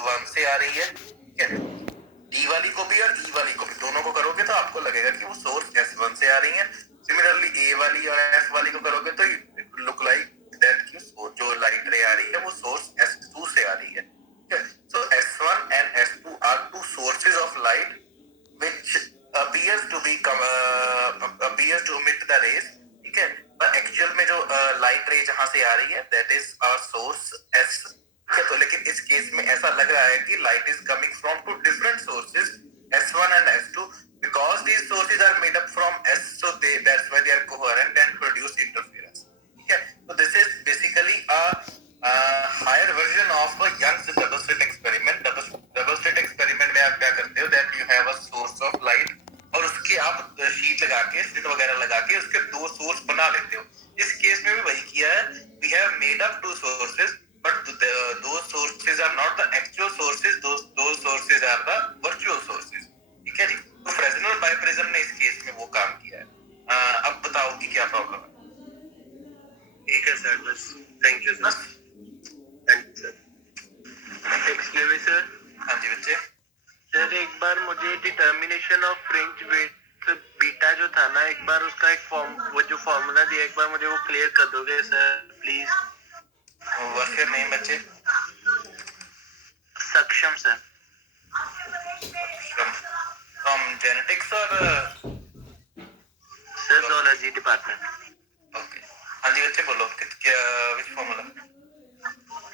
S1 से आ रही है, ठीक है। D वाली को भी और E वाली को भी, दोनों को करोगे तो आपको लगेगा कि वो सोर्स S1 से आ रही है। सिमिलरली A वाली और F वाली को करोगे तो लुक लाइक दैट कि जो लाइट रे आ रही है वो सोर्स S2 से आ रही है, ठीक है। So S1 and S2 are two sources of light which appears to emit the rays, ठीक है। पर एक्चुअल में जो लाइट रे जहां से आ रही है that is our source S, ठीक है। तो लेकिन इस केस में ऐसा लग रहा है कि light is coming from two different sources S1 and S2 because these sources are made up from S, so that's why they are coherent and produce interference, ठीक है। So this is basically a higher version of a Young's double slit experiment. Double slit experiment में आप क्या करते हो that you have a source of light और उसके आप शीट लगा के स्लिट वगैरह लगा के उसके दो सोर्स बना लेते हो। इस केस में भी वही किया है, we have made up two sources but those sources are not the actual sources, those sources are the virtual sources, ठीक है जी। तो फ्रेस्नेल बाइप्रिज्म ने इस केस में वो काम किया है। अब बताओ कि क्या प्रॉब्लम है। ठीक है सर, बस thank you sir. Thank you sir. Excuse me sir. हाँ जी बच्चे। सर एक बार मुझे determination of fringe width beta जो था ना, एक बार उसका एक वो जो फॉर्मूला दिया, एक बार मुझे वो क्लियर कर दोगे sir please. What's your name बच्चे? सक्षम सर। फ्रॉम जेनेटिक्स और सर zoology डिपार्टमेंट। ओके हाँ जी बच्चे बोलो क्या विच फॉर्मूला?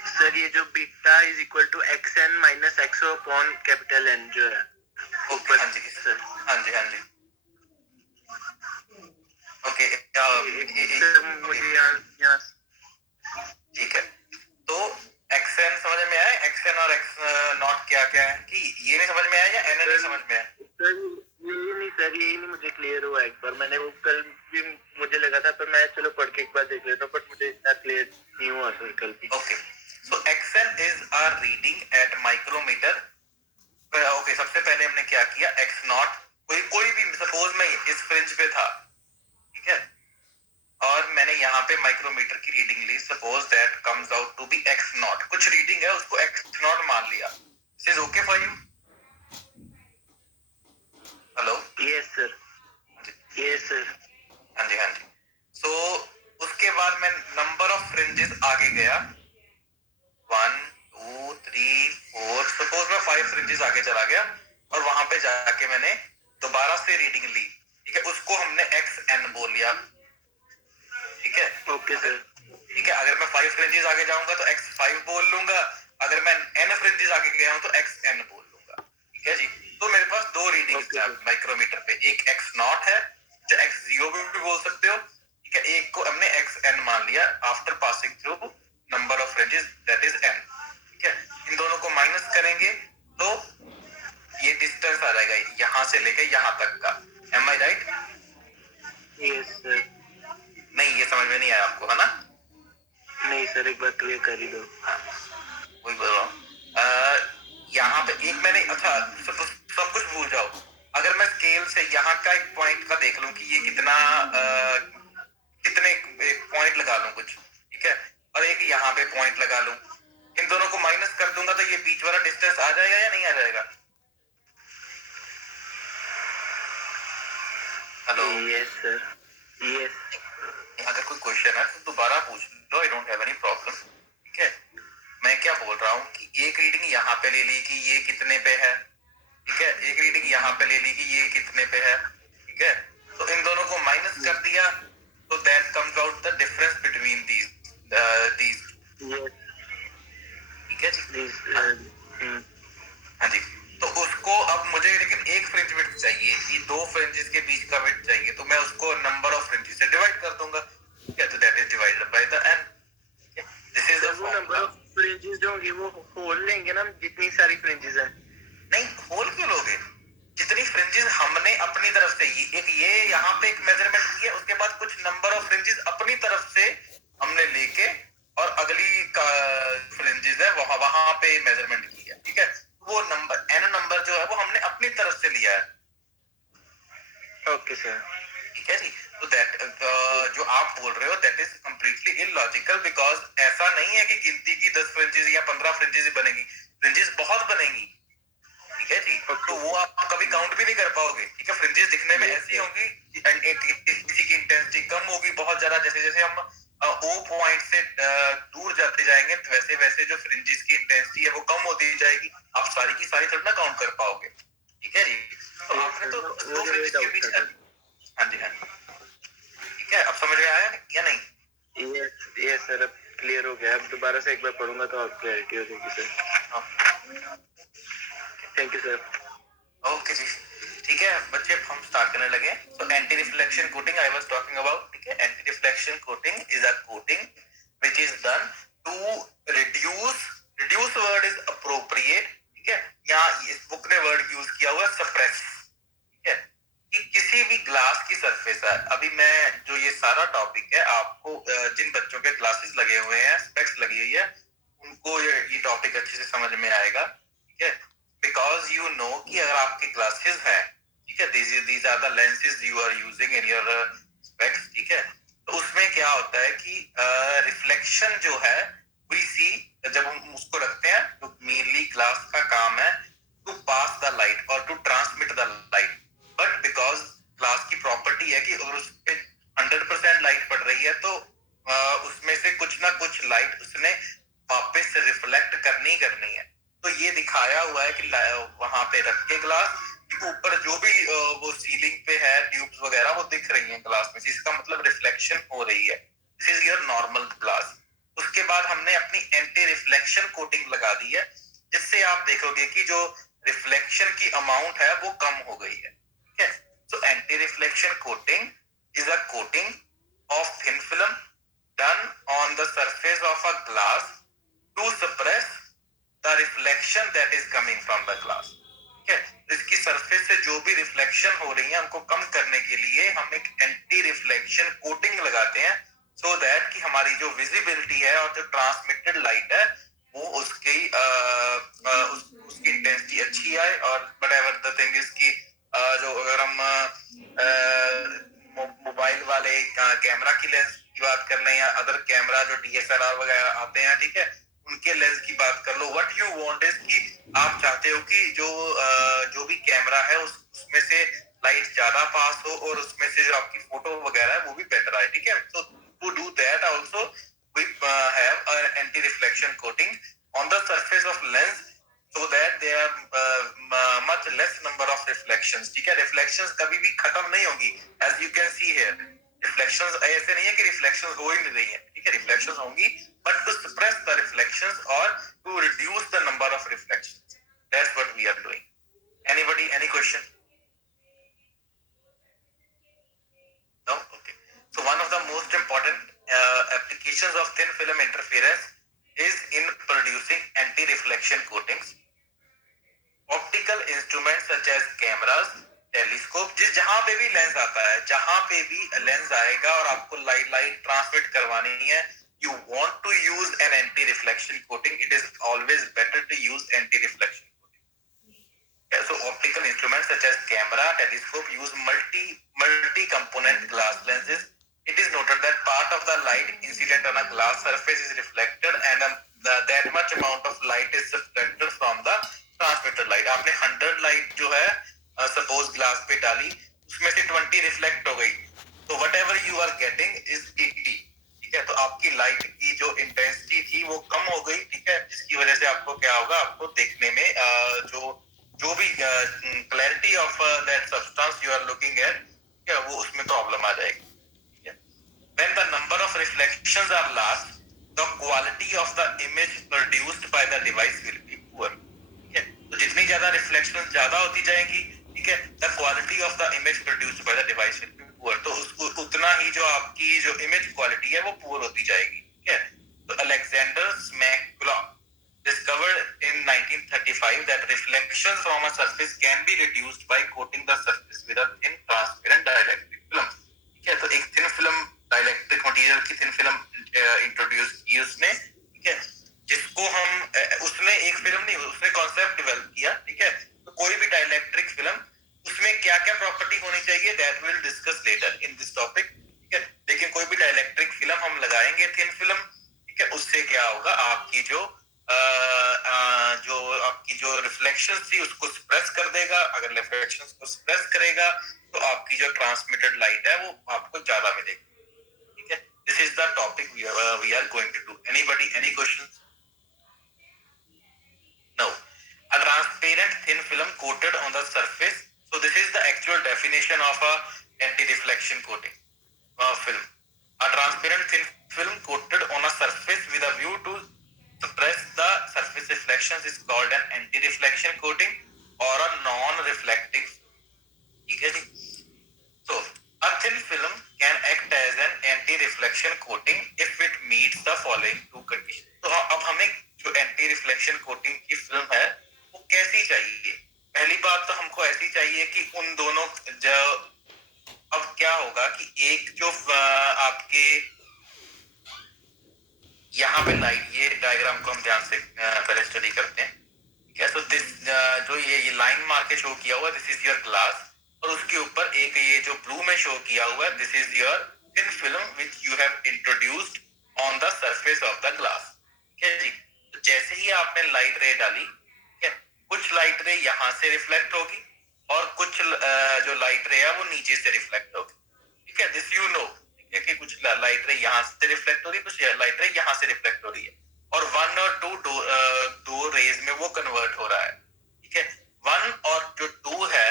सर ये जो beta is equal to xn minus xo upon capital N जो है। ओके हाँ जी सर, हाँ जी हाँ जी ओके। मुझे यहाँ ठीक है, तो xn समझ में आया? xn और x नॉट क्या क्या है कि ये नहीं समझ में आया या n नहीं समझ में आया? सर ये नहीं सर, यही नहीं मुझे क्लियर हुआ। एक बार मैंने वो कल भी मुझे लगा था, पर मैं चलो पढ़ के एक बार देख लेता हूँ, बट मुझे इतना क्लियर नहीं हुआ सर कल भी। Okay so xn is our reading at micrometer. Okay सबसे पहले हमने क्या किया, x नॉट कोई भी सपोज मैं इस फ्रिंज पे था, ठीक है, और मैंने यहाँ पे माइक्रोमीटर की रीडिंग ली, suppose that comes out to be x naught, कुछ रीडिंग है उसको x नॉट मान लिया। This is okay for you? Hello? Yes sir, yes sir. हाँ जी हाँ जी। सो उसके बाद मैं नंबर ऑफ फ्रिंजेस आगे गया, 1 2 3 4, सपोज मैं 5 फ्रिंजेस आगे चला गया और वहां पे जाके मैंने दोबारा से रीडिंग ली, ठीक है, उसको हमने xn बोल लिया, ठीक है। ओके सर, ठीक है, अगर मैं 5 फ्रिंजेस आगे जाऊंगा तो x5 बोल लूंगा, अगर मैं n फ्रिंजेस आगे गया हूं तो xn बोल लूंगा, ठीक है जी। तो मेरे पास दो रीडिंग्स है माइक्रोमीटर पे, एक x नॉट है जो x0 भी बोल सकते हो, ठीक है, एक को हमने xn मान लिया after passing through number of fringes that is n, ठीक है। इन दोनों को माइनस करेंगे तो ये डिस्टेंस आ जाएगा यहां से लेके यहां तक का। एम आई राइट? Yes sir. नहीं ये समझ में नहीं आया आपको, है ना? नहीं सर, एक बार क्लियर कर ही दो। वही बोल रहा हूँ। यहाँ पे एक मैंने अच्छा सब कुछ भूल जाओ, अगर मैं स्केल से यहाँ का एक पॉइंट का देख लूं कि ये कितना कितने एक पॉइंट लगा लूं कुछ, ठीक है, और एक यहाँ पे पॉइंट लगा लूं, इन दोनों को माइनस कर दूंगा तो ये बीच वाला डिस्टेंस आ जाएगा या नहीं आ जाएगा? हेलो? Yes sir, yes. अगर कोई क्वेश्चन है तो दोबारा पूछ लो, I don't have any problem, ठीक है। मैं क्या बोल रहा हूँ कि एक रीडिंग यहाँ पे ले ली कि ये कितने पे है, ठीक है, एक रीडिंग यहाँ पे ले ली कि ये कितने पे है, ठीक है, तो इन दोनों को माइनस कर दिया तो that comes out the difference between these, ठीक है जी। हाँ जी, तो उसको अब मुझे लेकिन एक फ्रिंज विड्थ चाहिए, ये दो फ्रिंजेस के बीच का विड्थ चाहिए, तो मैं उसको नंबर ऑफ फ्रिंजेस से डिवाइड कर दूंगा, ठीक है, तो that is divided by the n। This is the number of fringes जो होंगे वो होल लेंगे ना, जितनी सारी फ्रिंजेस हैं। नहीं होल क्यों लोगे, जितनी फ्रिंजेस हमने अपनी तरफ से ये यहाँ पे एक मेजरमेंट किया, उसके बाद कुछ नंबर ऑफ फ्रिंजेस अपनी तरफ से हमने लेके और अगली फ्रिंजेस है वहां पे मेजरमेंट किया, ठीक है, वो नंबर n नंबर जो है वो हमने अपनी तरफ से लिया है। ओके सर, ठीक है जी। तो दैट जो आप बोल रहे हो that is completely illogical, because ऐसा नहीं है कि गिनती की 10 फ्रिंजेस या 15 फ्रिंजेस बनेगी, फ्रिंजेस बहुत काउंट भी नहीं कर पाओगे, ठीक है। फ्रिंजेस दिखने में ऐसी होंगी कि किसी की इंटेंसिटी कम होगी बहुत ज्यादा, जैसे जैसे हम ओ पॉइंट से दूर जाते जाएंगे तो वैसे वैसे जो फ्रिंजेस की इंटेंसिटी है वो कम होती जाएगी। आप सारी की सारी थोड़ी ना काउंट कर पाओगे, ठीक है जी। तो आपने तो दो फ्रिंजेस के बीच, हाँ जी हाँ जी, ठीक है। अब समझ में आया या नहीं? ये सर अब क्लियर हो गया। अब दोबारा से एक बार पढ़ूंगा तो और क्लैरिटी हो जाएगी sir. Thank you sir. Okay जी, ठीक है बच्चे, हम स्टार्ट करने लगे। तो anti reflection coating I was talking about, ठीक है। Anti reflection coating is a coating which is done to reduce word is appropriate, ठीक है। यहाँ इस बुक ने वर्ड यूज किया हुआ सप्रेस, ठीक है। कि किसी भी ग्लास की सरफेस है, अभी मैं जो ये सारा टॉपिक है आपको जिन बच्चों के ग्लासेस लगे हुए हैं, स्पेक्स लगी हुई है, उनको ये टॉपिक अच्छे से समझ में आएगा, ठीक है। बिकॉज यू नो कि अगर आपके ग्लासेस हैं, ठीक है, these are the lenses you are using in your specs, ठीक है। तो उसमें क्या होता है कि रिफ्लेक्शन जो है वी सी, जब हम उसको रखते हैं तो मेनली ग्लास का काम है टू पास द लाइट और to transmit the light. But because glass की प्रॉपर्टी है कि अगर उस पे 100% लाइट पड़ रही है तो उसमें से कुछ ना कुछ लाइट उसने वापस रिफ्लेक्ट करनी है। तो ये दिखाया हुआ है कि वहां पे रख के ग्लास ऊपर जो भी वो सीलिंग पे है ट्यूब्स वगैरह वो दिख रही हैं ग्लास में, जिसका मतलब रिफ्लेक्शन हो रही है। This is your normal glass. उसके बाद हमने अपनी एंटी रिफ्लेक्शन कोटिंग लगा दी है, जिससे आप देखोगे कि जो रिफ्लेक्शन की अमाउंट है वो कम हो गई है, ठीक है। So anti reflection coating is a coating of thin film done on the surface of a glass to suppress the reflection that is coming from the glass, ठीक है। इसकी सरफेस से जो भी रिफ्लेक्शन हो रही है उनको कम करने के लिए हम एक एंटी रिफ्लेक्शन कोटिंग लगाते हैं, सो दैट कि हमारी जो विजिबिलिटी है और जो ट्रांसमिटेड लाइट है वो उसकी उसकी इंटेंसिटी अच्छी आए। और व्हाटएवर द थिंग इज की जो अगर हम मोबाइल वाले कैमरा की लेंस की बात कर लें या अदर कैमरा जो DSLR वगैरह आते हैं, ठीक है, उनके लेंस की बात कर लो। व्हाट यू वांट इज कि आप चाहते हो कि जो भी कैमरा है उसमें से लाइट ज्यादा पास हो और उसमें से जो आपकी फोटो वगैरह है वो भी बेटर आए, ठीक है। So to do that also we have an anti reflection coating on the surface of lens so that there are much less number of reflections, ठीक है। रिफ्लेक्शंस कभी भी खत्म नहीं होंगी, as you can see here। Reflections ऐसे नहीं है कि रिफ्लेक्शंस हो ही नहीं रही है, ठीक है, रिफ्लेक्शंस होंगी, but to suppress the reflections or to reduce the number of reflections, that's what we are doing. Anybody, any question? No? Okay. So one of the most important applications of thin film interference is in producing anti-reflection coatings. Optical instruments such as cameras, telescope, जहां पे भी lens आता है, जहां पे भी lens आएगा और आपको लाइट ट्रांसमिट करवानी है, you want to use an anti-reflection coating. It is always better to use anti-reflection coating. Yeah, so optical instruments such as camera, telescope use multi-component glass lenses. It is noted that part of the light incident on a glass surface is reflected and that much amount of light is subtracted from the transmitted light. आपने 100 light जो है suppose glass पे डाली, उसमें से 20 reflect हो गई, तो whatever you are getting is 80, ठीक है। तो आपकी लाइट की जो इंटेंसिटी थी वो कम हो गई, ठीक है, जिसकी वजह से आपको क्या होगा, आपको देखने में जो भी clarity of that substance you are looking at, क्या वो उसमें प्रॉब्लम आ जाएगी, ठीक है। When the number of reflections are large, the quality of the image produced by the device will be poor. तो जितनी ज्यादा रिफ्लेक्शन ज्यादा होती जाएंगी, ठीक है, the quality of the image produced by the device will be poor. तो उतना ही जो आपकी जो इमेज क्वालिटी है वो पुअर होती जाएगी, ठीक है। तो Alexander मैकक्लॉ discovered in 1935 that reflections from a surface can be reduced by coating the surface with a thin transparent dielectric film, ठीक है। तो एक थिन फिल्म, डाइलेक्ट्रिक मटेरियल की थिन फिल्म इंट्रोड्यूस की उसने, ठीक है, जिसको हम उसने एक फिल्म नहीं, उसने कॉन्सेप्ट डेवलप किया, ठीक है। तो कोई भी डाइलेक्ट्रिक फिल्म, उसमें क्या क्या प्रॉपर्टी होनी चाहिए, that will discuss later in this topic, ठीक है। लेकिन कोई भी डाइलेक्ट्रिक फिल्म हम लगाएंगे थिन फिल्म, ठीक है, उससे क्या होगा, आपकी जो आपकी आपकी जो रिफ्लेक्शन थी उसको सप्रेस कर देगा। अगर रिफ्लेक्शन को सप्रेस करेगा तो आपकी जो ट्रांसमिटेड लाइट है वो आपको ज्यादा मिलेगी। ठीक है, this is the topic we are going to do. Anybody, any questions? No. A transparent thin film coated on the surface. So this is the actual definition of a anti-reflection coating film. A transparent thin film coated on a surface with a view to suppress the surface reflections is called an anti-reflection coating or a non-reflective. ठीक है जी? So a thin film can act as an anti-reflection coating if it meets the following two conditions. तो अब हमें जो anti reflection coating की film है वो कैसी चाहिए? पहली बात तो हमको ऐसी चाहिए कि उन दोनों जो, अब क्या होगा कि एक जो आपके यहाँ पे लाइट, ये डायग्राम को हम ध्यान से पहले स्टडी करते हैं। ठीक है, तो दिस जो ये लाइन मार के शो किया हुआ, दिस इज योर ग्लास, और उसके ऊपर एक ये जो ब्लू में शो किया हुआ है, this is your thin film which you have introduced on the surface of the glass. ठीक है जी? तो जैसे ही आपने लाइट रे डाली, ठीक है, कुछ लाइट रे यहाँ से रिफ्लेक्ट होगी और कुछ जो लाइट रे है वो नीचे से रिफ्लेक्ट होगी। ठीक है, दिस यू नो कि कुछ लाइट रे यहाँ से रिफ्लेक्ट हो रही है, कुछ लाइट रे यहाँ से रिफ्लेक्ट हो रही है, और वन और दो रेज में वो कन्वर्ट हो रहा है। ठीक है, वन और जो टू है,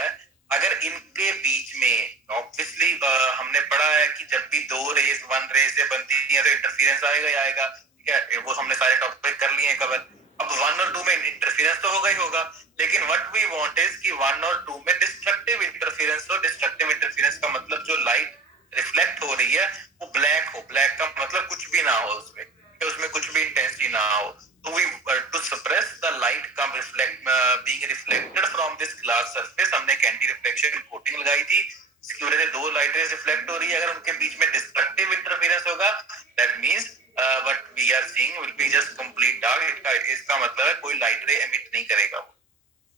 अगर इनके बीच में ऑब्वियसली हमने पढ़ा है कि जब भी दो रेज वन रेज से बनती है तो इंटरफेरेंस आएगा ही आएगा। ठीक है, वो हमने सारे टॉपिक कर लिए हैं कवर। अब वन और टू में इंटरफेरेंस तो होगा ही होगा, लेकिन व्हाट वी वांट इज कि वन और टू में डिस्ट्रक्टिव इंटरफेरेंस हो। डिस्ट्रक्टिव इंटरफेरेंस का मतलब जो लाइट रिफ्लेक्ट हो रही है वो ब्लैक हो। ब्लैक का मतलब कुछ भी ना हो उसमें, उसमें कुछ भी इंटेंसिटी ना हो। तो we to suppress the light come reflect being reflected from this glass surface, हमने एक एंटी रिफ्लेक्शन कोटिंग लगाई थी। इसकी वजह से दो लाइट रेज रिफ्लेक्ट हो रही है। अगर उनके बीच में डिस्ट्रक्टिव इंटरफेरेंस होगा, that means what we are seeing will be just complete dark. इसका मतलब है कोई लाइट रे एमिट नहीं करेगा वो।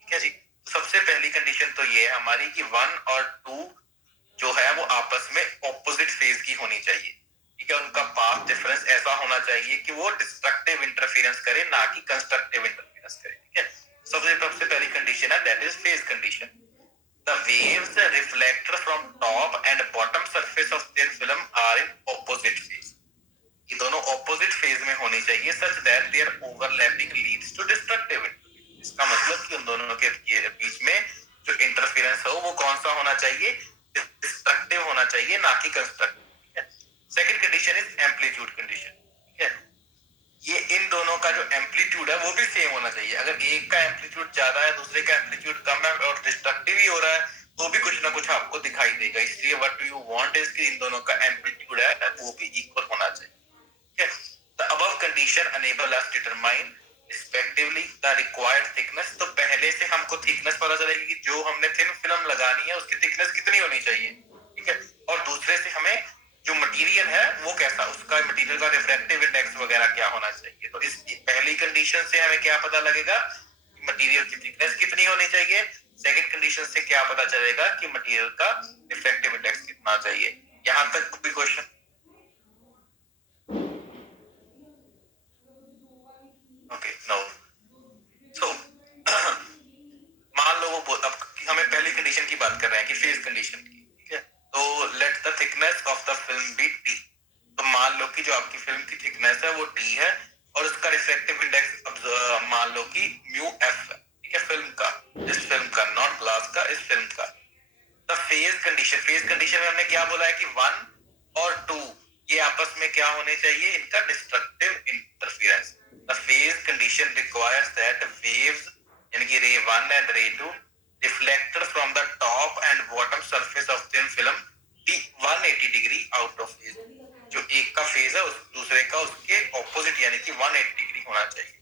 ठीक है जी? तो सबसे पहली कंडीशन तो ये है हमारी कि वन और टू जो है वो आपस में ऑपोजिट फेज की होनी चाहिए। ठीक है, उनका पाथ डिफरेंस ऐसा होना चाहिए कि वो डिस्ट्रक्टिव इंटरफेरेंस करे, ना कि कंस्ट्रक्टिव इंटरफेरेंस करे। ठीक है, सबसे पहली कंडीशन है that is phase condition. The waves reflected from top and bottom surface of thin film are in opposite phase. ये दोनों ऑपोजिट फेज में होनी चाहिए, such that there overlapping leads to destructive interference. इसका मतलब कि उन दोनों के बीच में जो इंटरफेरेंस हो वो कौन सा होना चाहिए? डिस्ट्रक्टिव होना चाहिए, ना कि कंस्ट्रक्टिव। ठीक है, second condition is amplitude condition. ठीक है, ये इन दोनों का जो एम्पलीट्यूड है वो भी सेम होना चाहिए। अगर एक का एम्पलीट्यूड ज्यादा है, दूसरे का एम्पलीट्यूड कम है और डिस्ट्रक्टिव ही हो रहा है, तो भी कुछ ना कुछ आपको दिखाई देगा। इसलिए व्हाट यू वांट इज कि इन दोनों का एम्पलीट्यूड है वो भी इक्वल होना चाहिए। ठीक है, the above condition enable us determine respectively the required thickness. तो पहले से हमको थिकनेस पता चलेगी कि जो हमने थिन फिल्म लगानी है उसकी थिकनेस कितनी होनी चाहिए। ठीक है, और दूसरे से हमें जो मटेरियल है वो कैसा, उसका मटेरियल का रिफ्रैक्टिव इंडेक्स वगैरह क्या होना चाहिए। तो इस पहली कंडीशन से हमें क्या पता लगेगा कि मटेरियल की थिकनेस कितनी होनी चाहिए। सेकंड कंडीशन से क्या पता चलेगा कि मटेरियल का रिफ्रैक्टिव इंडेक्स कितना चाहिए। यहां तक भी क्वेश्चन? Okay, no. सो मान लो वो अब हमें पहली कंडीशन की बात कर रहे हैं कि फेज कंडीशन की। ठीक है, तो let the thickness of the film be T. तो मान लो कि जो आपकी फिल्म की थिकनेस है वो टी है और उसका रिफ्रैक्टिव इंडेक्स मान लो कि म्यू एफ है। ठीक है, फिल्म का, इस फिल्म का, नॉट ग्लास का, इस फिल्म का। द फेज कंडीशन में हमने क्या बोला है कि वन और टू ये आपस में क्या होने चाहिए? इनका destructive interference. The phase condition requires that waves यानी कि ray 1 and ray 2 reflected from the top and bottom surface of thin film be 180 degree out of phase. जो एक का फेज है उस दूसरे का उसके ऑपोजिट यानी कि 180 डिग्री होना चाहिए।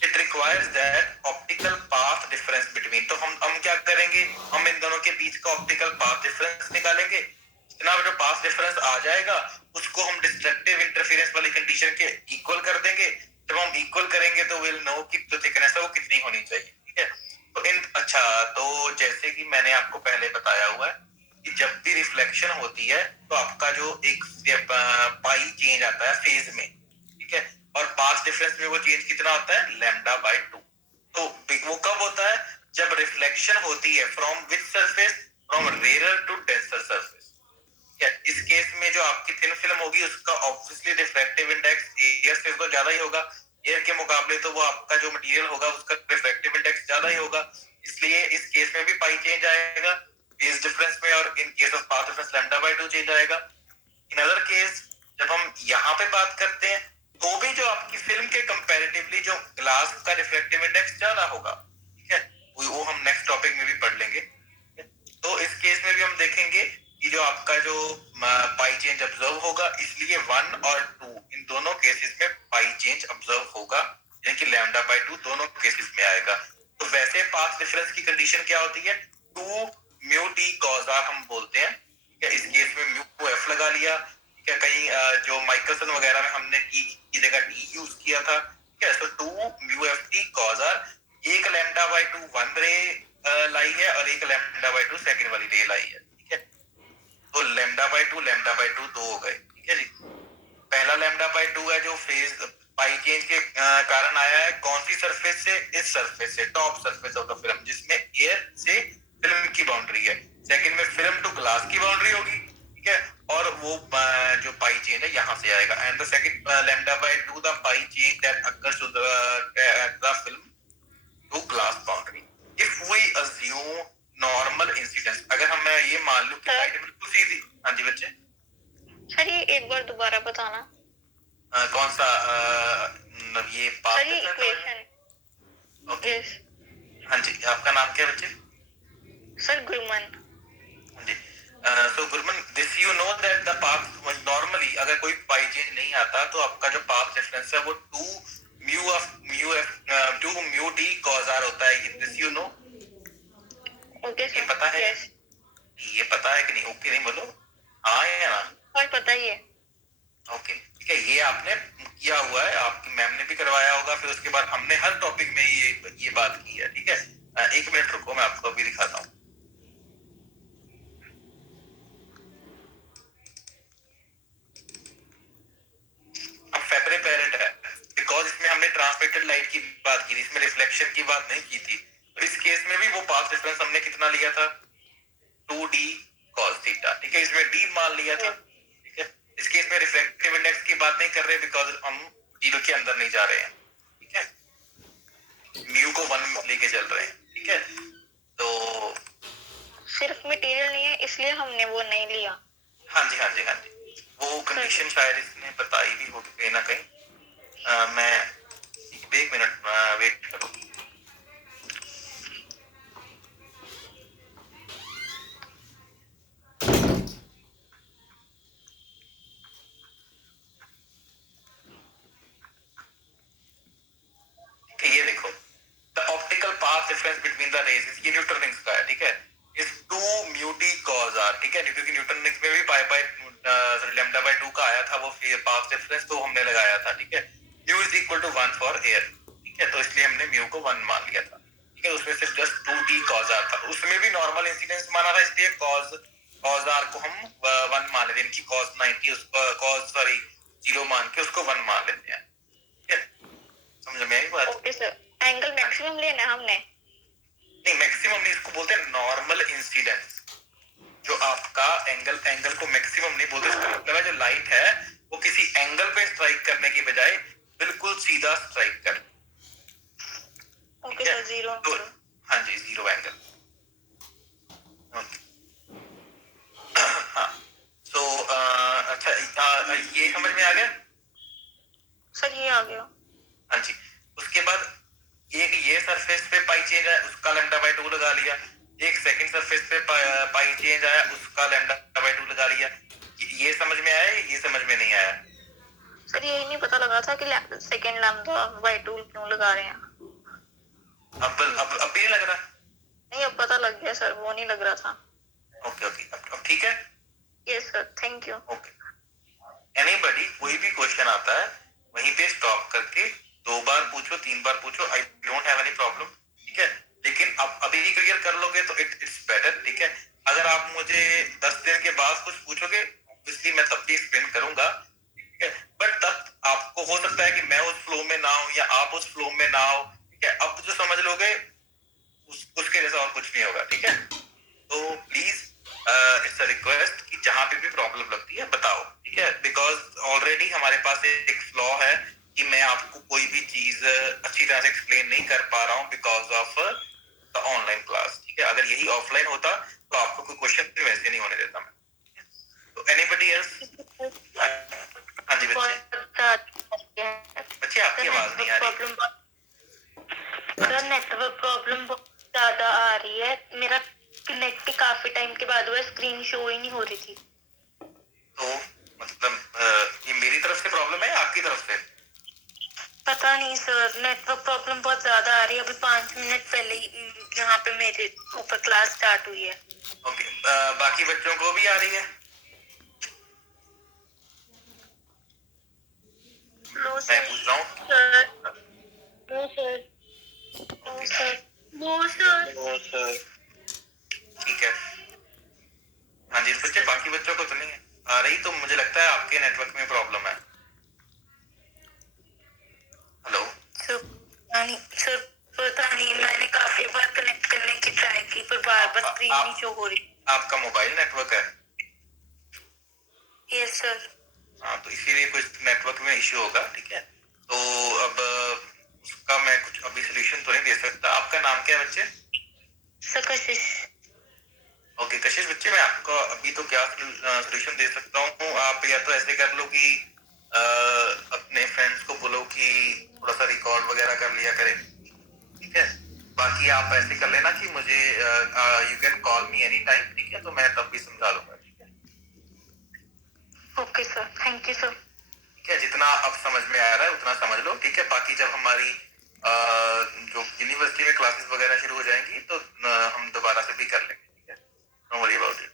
It requires that optical path difference between. तो हम क्या करेंगे? हम इन दोनों के बीच का ऑप्टिकल पाथ डिफरेंस निकालेंगे। जितना जो पाथ डिफरेंस आ जाएगा उसको हम डिस्ट्रक्टिव इंटरफेरेंस वाली कंडीशन के इक्वल कर देंगे। जब हम इक्वल करेंगे तो विल नो कि जो थिकनेस है वो कितनी होनी चाहिए। ठीक है, तो तो जैसे कि मैंने आपको पहले बताया हुआ है कि जब भी रिफ्लेक्शन होती है तो आपका जो एक पाई चेंज आता है फेज में। ठीक है, और पाथ डिफरेंस में वो चेंज कितना होता है? Lambda by 2। तो रिफ्लेक्शन होती है from which surface, from rare to denser surface. इस केस में जो आपकी थिन फिल्म होगी उसका ऑब्वियसली रिफ्रैक्टिव इंडेक्स एयर से तो ज्यादा ही होगा, एयर के मुकाबले तो वो आपका जो मटेरियल होगा उसका रिफ्रैक्टिव इंडेक्स ज्यादा ही होगा, इसलिए इस केस में भी पाई चेंज आएगा फेज डिफरेंस में, और in case of path difference lambda by 2 change आएगा। इन अदर केस जब हम यहाँ पे बात करते हैं तो भी जो आपकी फिल्म के कंपैरेटिवली जो ग्लास का रिफ्रैक्टिव इंडेक्स ज्यादा होगा, ठीक है, वो हम नेक्स्ट टॉपिक में भी पढ़ लेंगे। तो इस केस में भी हम देखेंगे कि जो आपका जो पाई चेंज ऑब्जर्व होगा, इसलिए 1 और 2 इन दोनों केसेस में पाई चेंज ऑब्जर्व होगा, यानी कि लैम्डा बाय 2 दोनों केसेस में आएगा। तो वैसे पाथ डिफरेंस की कंडीशन क्या होती है, 2 म्यू टी कॉज आर हम बोलते हैं, ठीक है। इस केस में म्यू को एफ लगा लिया, ठीक है, कहीं जो माइकलसन वगैरह में हमने टी की जगह टी यूज किया था, ठीक है। So 2 mu F T cos R, एक लैम्डा बाय 2 वन रे लाई है और एक लैम्डा बाय 2 सेकंड वाली रे लाई है, ठीक है। तो लैम्डा बाय 2 दो हो गए, ठीक है जी। पहला लैम्डा बाय 2 है जो फेज पाई चेंज के कारण आया है, कौन सी सरफेस से, इस सरफेस से, top surface of the film जिसमें एयर से फिल्म की बाउंड्री है। सेकंड में फिल्म टू ग्लास की बाउंड्री होगी, ठीक है, और वो जो पाई चेंज है यहाँ से आएगा। And the second lambda by 2 the pi change that occurs to the film to glass boundary. If we assume normal incidence, अगर हम मैं ये मान लूं कि लाइट बिल्कुल सीधी, हाँ जी बच्चे। सर ये एक बार दोबारा बताना। कौन सा ये पाथ सर ये इक्वेशन। ओके, यस हाँ जी, आपका नाम क्या है बच्चे? सर गुरमन। हाँ जी, so Gurman, this you know that the path normally अगर कोई पाई चेंज नहीं आता तो आपका जो पाथ डिफरेंस है वो 2 म्यू डी कॉज आर होता है, दिस यू नो। ओके ये सर। पता है? यस ये पता है कि नहीं? ओके नहीं बोलो, हाँ या ना? और पता ही है। ओके, ठीक है, ये आपने किया हुआ है, आपकी मैम ने भी करवाया होगा, फिर उसके बाद हमने हर टॉपिक में ये बात की है, ठीक है। 1 मिनट रुको, मैं आपको अभी दिखाता हूँ। अब फेबरे पेरेंट है बिकॉज इसमें हमने ट्रांसमिटेड लाइट की बात की थी, इसमें रिफ्लेक्शन की बात नहीं की थी। तो इस केस में भी वो पाथ डिफरेंस हमने कितना लिया था, 2d cos थीटा, ठीक है, इसमें d मान लिया था, ठीक है। इस केस में रिफ्लेक्टिव इंडेक्स की बात नहीं कर रहे बिकॉज हम जीरो के अंदर नहीं जा रहे हैं, ठीक है, म्यू को 1 लेके चल रहे हैं, ठीक है। तो सिर्फ मटेरियल नहीं है इसलिए हमने वो नहीं लिया। हाँ जी, हाँ जी, हाँ जी, वो कंडीशन शायद इसने बताई भी होगी कहीं ना कहीं। मैं 1 मिनट वेट करो। ये देखो, the optical path difference between the rays, ये न्यूटन रिंग्स का है, ठीक है, is 2 mu D cos R, ठीक है, क्योंकि न्यूटन रिंग्स में भी पाई बाय लैम्डा बाय 2 का आया था वो पाथ डिफरेंस, तो हमने लगाया था, ठीक है। Mu is equal to 1 for air, ठीक है, तो इसलिए हमने म्यू को 1 मान लिया था, ठीक है। उसमें सिर्फ जस्ट 2d कॉस आर था, उसमें भी नॉर्मल इंसिडेंस माना था, इसलिए कॉस आर को हम 1 मान लेते हैं, इनकी कॉस 90 उसको कॉस 0 मान के उसको 1 मान लेते हैं, ठीक है। समझ में आई बात? Okay sir. एंगल मैक्सिमम लेना है हमने। नहीं, मैक्सिमम नहीं, इसको बोलते हैं नॉर्मल इंसिडेंस। जो आपका एंगल को मैक्सिमम नहीं बोलते, इसका मतलब है जो लाइट है वो किसी एंगल पे स्ट्राइक करने की बजाय बिल्कुल सीधा स्ट्राइक कर। Okay sir, zero. तो हाँ जी, 0 एंगल। हाँ, सो अच्छा, ये समझ में आ गया? सर ये आ गया। हाँ जी, उसके बाद एक ये सरफेस पे पाई चेंज है, उसका लैम्डा बाय 2 लगा लिया। एक सेकंड सरफेस पे पाई चेंज आया, उसका लैम्डा बाय 2 लगा लिया। ये समझ में आया, ये समझ में नहीं आया? सर यही नहीं पता लगा था कि सेकंड लैम्डा बाय 2 क्यों लगा रहे हैं। अब भी नहीं लग रहा? नहीं, अब पता लग गया सर, वो नहीं लग रहा था। ओके ओके, अब ठीक है। Yes sir, thank you. Okay, anybody कोई भी क्वेश्चन आता है वहीं पे स्टॉप करके 2 बार पूछो, 3 बार पूछो, आई डोंट हैव एनी प्रॉब्लम, ठीक है। लेकिन अब अभी क्लियर कर लोगे तो इट्स बेटर, ठीक है। अगर आप मुझे 10 दिन के बाद कुछ पूछोगे, ऑब्वियसली मैं तब भी एक्सप्लेन करूंगा, ठीक है, बट तब आपको हो सकता है कि मैं उस फ्लो में ना हूं या आप उस फ्लो में ना हो, ठीक है। अब जो समझ लोगे उसके जैसा और कुछ नहीं होगा, ठीक है। तो प्लीज इट्स अ रिक्वेस्ट कि जहां पे भी प्रॉब्लम लगती है बताओ, ठीक है, बिकॉज ऑलरेडी हमारे पास एक फ्लॉ है कि मैं आपको कोई भी चीज अच्छी तरह से एक्सप्लेन नहीं कर पा रहा हूँ because of the online class, ठीक है। अगर यही ऑफलाइन होता तो आपको कोई क्वेश्चन भी वैसे नहीं होने देता मैं। तो एनीबडी एल्स? हाँ जी बच्चे, बच्चे आपकी आवाज नहीं आ रही। सर नेटवर्क प्रॉब्लम बहुत ज्यादा आ रही है, मेरा कनेक्ट काफी टाइम के बाद हुआ, स्क्रीन शो ही नहीं हो रही थी। तो मतलब ये मेरी तरफ से प्रॉब्लम है या आपकी तरफ से? पता नहीं सर, नेटवर्क प्रॉब्लम बहुत ज्यादा आ रही है। अभी 5 मिनट पहले ही यहाँ पे मेरे ऊपर क्लास स्टार्ट हुई है। ओके, बाकी बच्चों को भी आ रही है? नो मैं सर। पूछ रहा हूँ। Sir no sir. No sir. No sir. No sir. ठीक है। हाँ जी बच्चे, बाकी बच्चों को तो नहीं आ रही, तो मुझे लगता है आपके नेटवर्क में प्रॉब्लम है। हेलो सर पता नहीं, मैंने काफी बार कनेक्ट करने की ट्राई की पर बार बार स्क्रीन नहीं शो हो रही। आपका मोबाइल नेटवर्क है? Yes sir. हाँ, तो इसीलिए कुछ नेटवर्क में इश्यू होगा, ठीक है। तो अब उसका मैं कुछ अभी सोल्यूशन तो नहीं दे सकता। आपका नाम क्या है बच्चे? सर कशिश। ओके कशिश बच्चे, मैं आपको अभी तो क्या सोल्यूशन दे सकता हूँ, आप या तो ऐसे कर लो कि अपने फ्रेंड्स को बोलो कि थोड़ा सा रिकॉर्ड वगैरह कर लिया करें, ठीक है। बाकी आप ऐसे कर लेना कि मुझे you can call me any time, ठीक है, तो मैं तब भी समझा लूंगा, ठीक है। Okay sir, thank you sir. ठीक है, जितना अब समझ में आ रहा है उतना समझ लो, ठीक है। बाकी जब हमारी जो यूनिवर्सिटी में क्लासेस वगैरह शुरू हो जाएंगी तो हम दोबारा से भी कर लेंगे, ठीक है। No worry about it.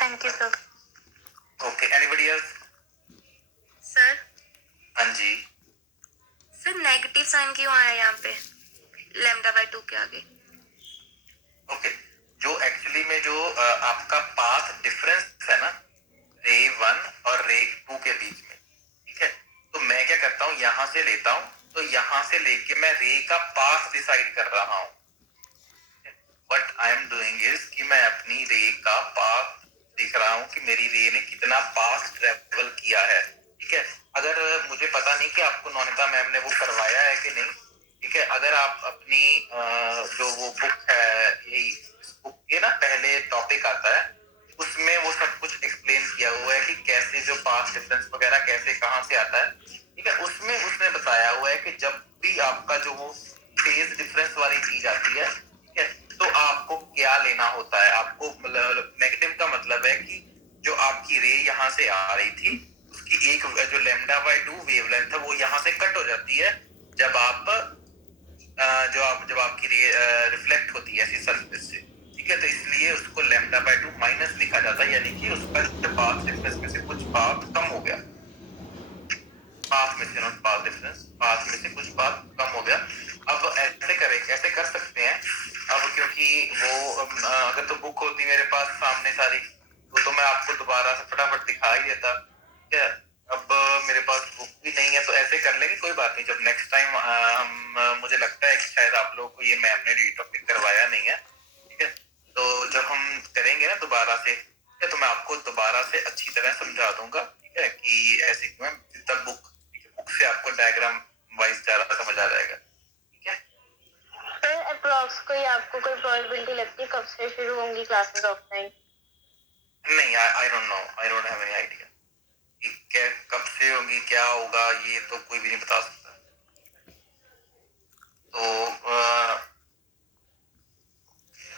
Thank you sir. Okay, anybody else? Sir हाँ जी। सर नेगेटिव साइन क्यों आया यहाँ पे लैम्डा बाय 2 के आगे? ओके, जो एक्चुअली में जो आपका पाथ डिफरेंस है ना रे 1 और रे 2 के बीच में, ठीक है, तो मैं क्या करता हूँ, यहाँ से लेता हूँ, तो यहाँ से लेके मैं रे का पाथ डिसाइड कर रहा हूँ। What I am doing is कि मैं अपनी रे का पाथ देख रहा हूँ कि मेरी रे ने कितना पाथ ट्रेवल किया है, ठीक है। अगर मुझे पता नहीं कि आपको नौनिता मैम ने वो करवाया है कि नहीं, ठीक है, अगर आप अपनी जो वो बुक है, यही बुक के ना पहले टॉपिक आता है, उसमें वो सब कुछ एक्सप्लेन किया हुआ है कि कैसे जो पाथ डिफरेंस वगैरह कैसे कहाँ से आता है, ठीक है। उसमें उसने बताया हुआ है कि जब भी आपका जो वो फेज डिफरेंस वाली चीज आती है, ठीक है, तो आपको क्या लेना होता है। आपको मतलब नेगेटिव का मतलब है कि जो आपकी रे यहाँ से आ रही थी उसकी एक जो लैम्डा बाय 2 वेवलेंथ है वो यहाँ से कट हो जाती है जब आप जब आपकी रे रिफ्लेक्ट होती है ऐसी सरफेस से, ठीक है। तो इसलिए उसको लैम्डा बाय 2 माइनस लिखा जाता है, यानी कि उसका पाथ डिफरेंस में से कुछ पाथ कम हो गया। पाथ में से नॉट पाथ डिफरेंस, पाथ में से कुछ पाथ कम हो गया। अब ऐसे कर सकते हैं अब, क्योंकि वो अगर तो बुक होती मेरे पास सामने सारी तो मैं आपको दोबारा से फटाफट दिखा ही देता, ठीक है। अब मेरे पास बुक भी नहीं है, तो ऐसे कर लेंगे, कोई बात नहीं। जब नेक्स्ट टाइम हम मुझे लगता है कि शायद आप लोगों को ये मैम ने टॉपिक करवाया नहीं है, ठीक है, तो जब हम करेंगे ना दोबारा से, ठीक है, तो मैं आपको दोबारा से अच्छी तरह समझा दूंगा, ठीक है, कि ऐसे क्यों है। जितना बुक से आपको डायग्राम वाइज ज्यादा समझ आ जाएगा, ठीक है। सर अप्रॉक्स कोई आपको कोई प्रोबेबिलिटी लगती है कब से शुरू होंगी क्लासेस ऑफलाइन? नहीं, I don't know, I don't have any idea कि क्या कब से होगी, क्या होगा, ये तो कोई भी नहीं बता सकता। तो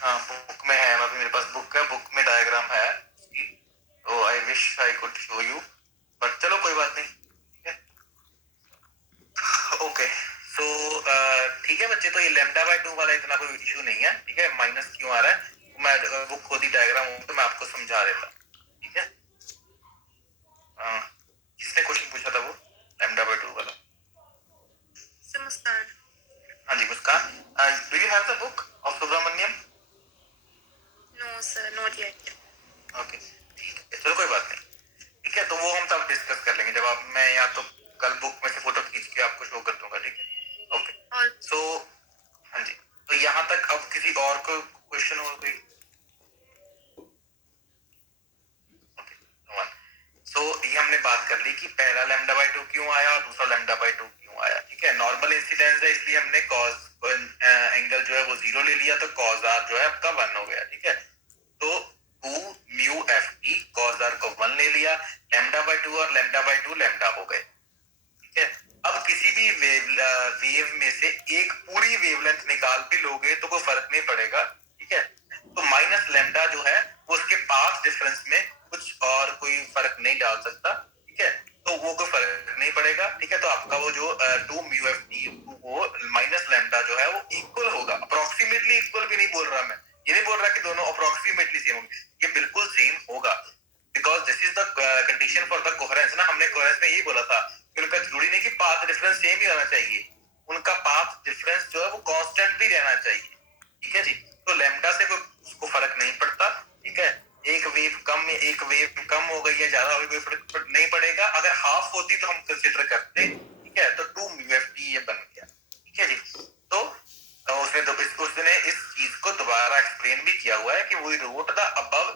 हाँ, बुक में है, अभी मेरे पास बुक है, बुक में डायग्राम है उसकी, तो I wish I could show you, but चलो कोई बात नहीं, ठीक है। ओके, सो ठीक है बच्चे, तो ये लैम्डा बाय 2 वाला इतना कोई इशू नहीं है, ठीक है। माइनस क्यों आ रहा है, मैं अगर बुक खुद ही डायग्राम हो तो मैं आपको समझा देता, ठीक है। किसने क्वेश्चन पूछा था वो लैम्डा बाय 2 वाला? मुस्कान। हाँ जी Muskan, do you have the book of Subramanyam? No sir, not yet. Okay, ठीक है, चलो कोई बात नहीं, ठीक है। तो वो हम तब डिस्कस कर लेंगे जब आप, मैं या तो कल बुक में से फोटो खींच के आपको शो कर दूंगा, ठीक है। ओके, और सो हाँ जी, तो यहाँ तक अब किसी और कोई क्वेश्चन और कोई? सो ये हमने बात कर ली कि पहला लैम्डा बाई 2 क्यों आया और दूसरा लैम्डा बाई 2 क्यों आया। ठीक है, नॉर्मल इंसिडेंस है इसलिए हमने कॉज एंगल जो है वो 0 ले लिया, तो कॉज आर जो है आपका 1 हो गया। ठीक है, तो 2 mu F T cos R को 1 ले लिया, लैम्डा बाई 2 और लैम्डा बाई 2 लैम्डा हो गए। ठीक है, अब किसी भी वेव में से एक पूरी वेवलेंथ निकाल भी लोगे तो कोई फर्क नहीं पड़ेगा। ठीक है, तो माइनस लैम्डा जो है उसके पाथ डिफरेंस में कुछ और कोई फर्क नहीं डाल सकता। ठीक है, तो वो कोई फर्क नहीं पड़ेगा। ठीक है, तो आपका वो जो 2 म्यू एफ टी वो माइनस लैम्डा जो है वो इक्वल होगा, अप्रोक्सीमेटली इक्वल भी नहीं बोल रहा मैं, ये नहीं बोल रहा कि दोनों अप्रोक्सीमेटली सेम होंगे, ये बिल्कुल सेम होगा, because this is the condition for the coherence ना। हमने कोहेरेंस में यही बोला था कि उनका जरूरी नहीं कि पाथ डिफरेंस सेम ही रहना चाहिए, उनका पाथ डिफरेंस जो है वो कांस्टेंट भी रहना चाहिए। ठीक है जी, तो लैम्डा से कोई उसको फर्क नहीं पड़ता। ठीक है, एक वेव कम हो गई है, ज्यादा हो गई, कोई फर्क नहीं पड़ेगा। अगर हाफ होती तो हम कंसीडर करते। ठीक है, तो 2 म्यू एफ टी ये बन गया। ठीक है जी, तो उसने इस चीज को दोबारा एक्सप्लेन भी किया हुआ है कि वी रोट द अबव